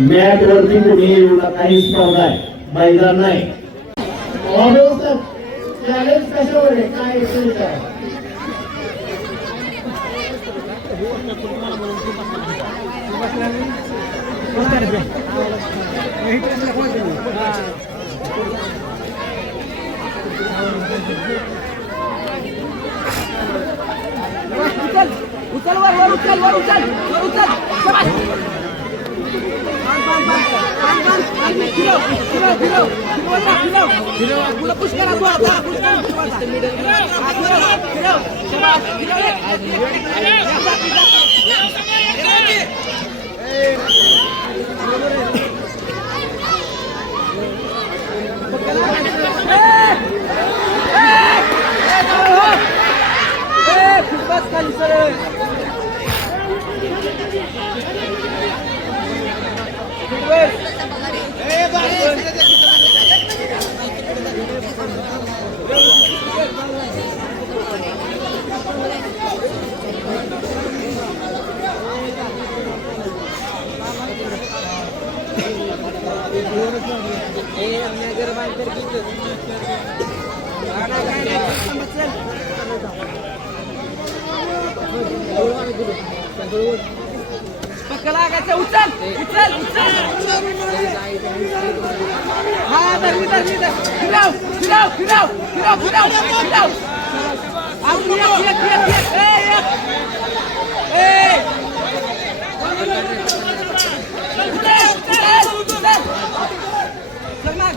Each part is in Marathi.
मॅट वरती कोणी एवढा काही स्पर्धा आहे मैदान नाही. चॅलेंज कशावर आहे? काय विषय आहे? उचल उचल वर वर उचल वर उचल वर उचल. Hey! उचल उचल उचल हा धरली धरली धर. फिरव फिरव फिरव फिरव फिरव फिरव अजून एक एक एक एक ए, एक ए उचल उचल उचल चल माग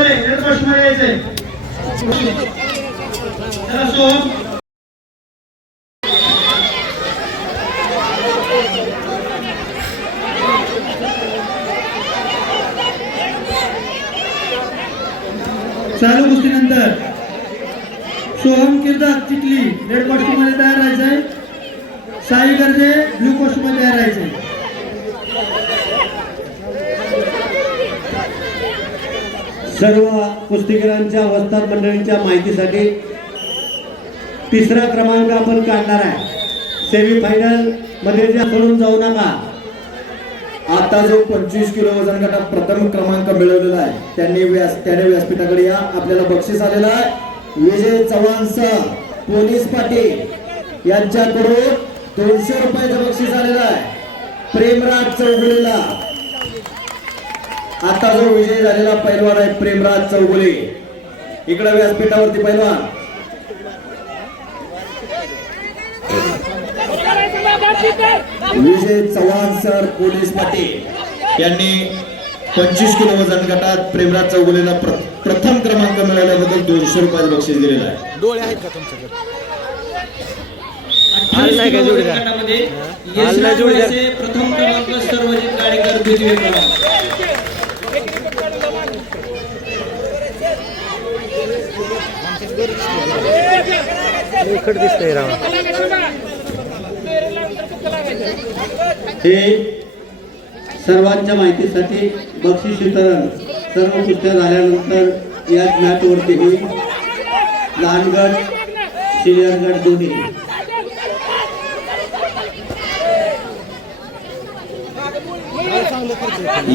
संघर्ष मोरे निर्दोषमध्ये यायचंय. सोहम. चालू गोष्टीनंतर सोहम किर्दार चिखली. रेड कॉस्ट्यूममध्ये तयार राहायचंय. साई गर्जे ब्लू कॉस्ट्यूममध्ये तयार राहायचंय. सर्व कुस्तीगिरांच्या वस्ताद मंडळींच्या माहितीसाठी तिसरा क्रमांक आपण काढणार आहे. सेमी फायनलमध्ये जे सोडून जाऊ नका. आता जो पंचवीस किलो वजन गटात प्रथम क्रमांक मिळवलेला आहे त्यांनी व्यास त्याने व्यासपीठाकडे या. आपल्याला बक्षीस आलेलं आहे. विजय चव्हाण सह पोलीस पाटील यांच्याकडून दोनशे रुपयाचं बक्षीस आलेलं आहे. प्रेमराज चौगुलेला. आता जो विजय झालेला पैलवान आहे प्रेमराज चौगुले. इकडे व्यासपीठावरती पैलवान. Vijay Chavan sir police Patil. यांनी पंचवीस किलो वजन गटात प्रेमराज चौगुलेला प्र- प्रथम क्रमांक मिळाल्याबद्दल दोनशे रुपयाचं बक्षीस दिलेलं आहे. डोळे आहेत का तुमच्याकडे? प्रथम क्रमांक सर्वजित गाडेकर द्वितीय क्रमांक हे सर्वांच्या माहितीसाठी बक्षीस वितरण सर्व कुस्त्या झाल्यानंतर याच मॅचवरती होईल लहान गट सिनियर गट दोन्ही.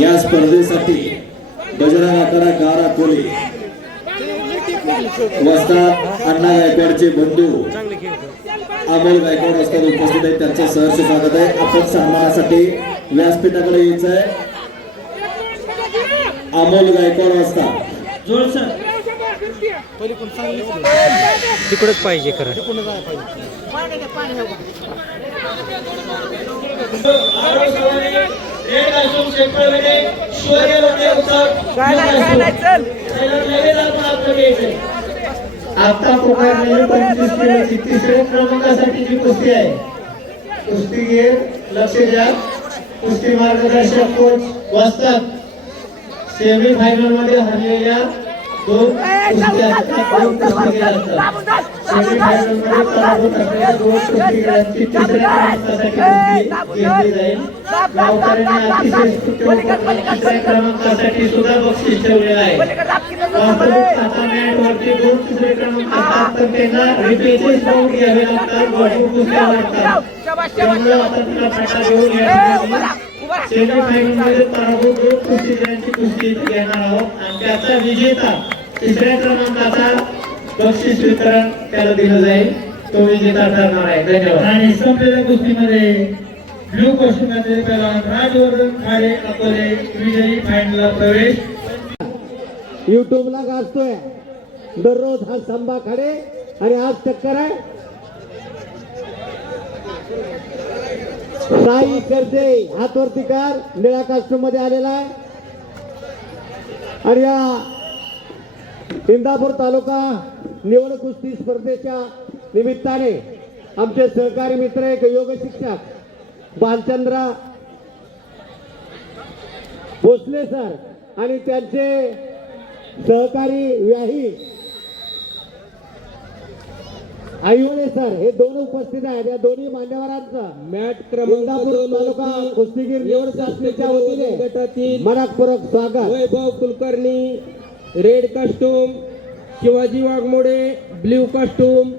या स्पर्धेसाठी बजरंग आखाडा गारा कोले वस्ताद अण्णा गायकवाडचे बंधू. अमोल गायकवाड वस्ताद उपस्थित आहेत त्यांचं सहर्ष स्वागत आहे. आपण सन्मानासाठी व्यासपीठाकडे यायचं आहे. अमोल गायकवाड वस्ताद जोड सर. तिकडच पाहिजे खरं. रेड आता पुकारलेली पंचवीस किलोची तिसऱ्या क्रमांकासाठी जी कुस्ती आहे कुस्तीगीर लक्ष द्या. कुस्ती मार्गदर्शक कोच वस्तात सेमी फायनलमध्ये हरलेल्या दोन क्रमांकासाठी सुद्धा बक्षीस ठेवलेलं आहे दोन तिसरे क्रमांक असतात तर त्यांना रिपेचेस घ्यावे लागतात वाटतात त्यामुळे आता तिला घेऊन सेमी फायनलमध्ये पराभूत दोन कुस्तीगीरांची कुस्ती इथे घेणार आहोत आणि त्याचा विजेता तिसऱ्या क्रमांकाचा बक्षीस वितरण त्याला दिलं जाईल तो विजेता ठरणार आहे धन्यवाद आणि संपलेल्या कुस्तीमध्ये ब्लू कॉस्ट्यूममध्ये पहिला राजवर्धन खाडे अकोले विजयी फायनलला प्रवेश युट्यूबला गाजतोय. दररोज हा संभा खाडे आणि आज चक्कर आहे. साई करते हातवरती कार निळा कास्टूममध्ये आलेला आहे. आणि या इंदापूर तालुका निवड कुस्ती स्पर्धेच्या निमित्ताने आमचे सहकारी मित्र एक योग शिक्षक बालचंद्र भोसले सर आणि त्यांचे सहकारी व्याही आईवळे सर हे दोन उपस्थित आहेत या दोन्ही मान्यवरांचं. मॅट क्रमांक तालुका कुस्तीगीर निवड संस्थेच्या वतीने गटातील मनपूर्वक स्वागत. Vaibhav Kulkarni red costume Shivaji Waghmode blue costume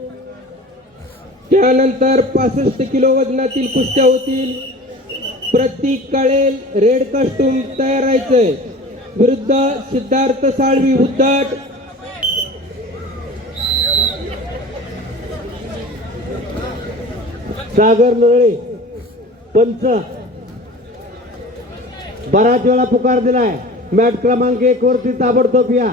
त्यानंतर पासष्ट किलो वजनातील कुस्त्या होतील. प्रतीक काळेल रेड कास्टूम तयार राहायचंय. विरुद्ध सिद्धार्थ साळवी उद्दाट सागर नरळे पंच. बराच वेळा पुकार दिलाय. मॅट क्रमांक एक वरती ताबडतोब या.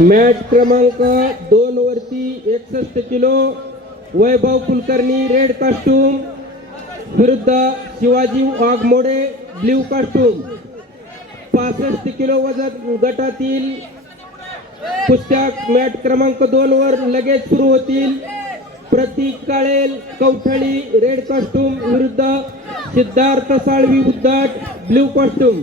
मॅट क्रमांक दोन वरती एकसष्ट kilo Vaibhav Kulkarni red costume विरुद्ध शिवाजी वाघमोडे ब्ल्यू कॉस्ट्यूम. पासष्ट किलो वजन गटातील कुस्त्या मॅट क्रमांक दोन वर लगेच सुरू होतील. प्रतीक काळेल कवठळी रेड कॉस्ट्यूम विरुद्ध सिद्धार्थ साळवी उद्दाट ब्ल्यू कॉस्ट्यूम.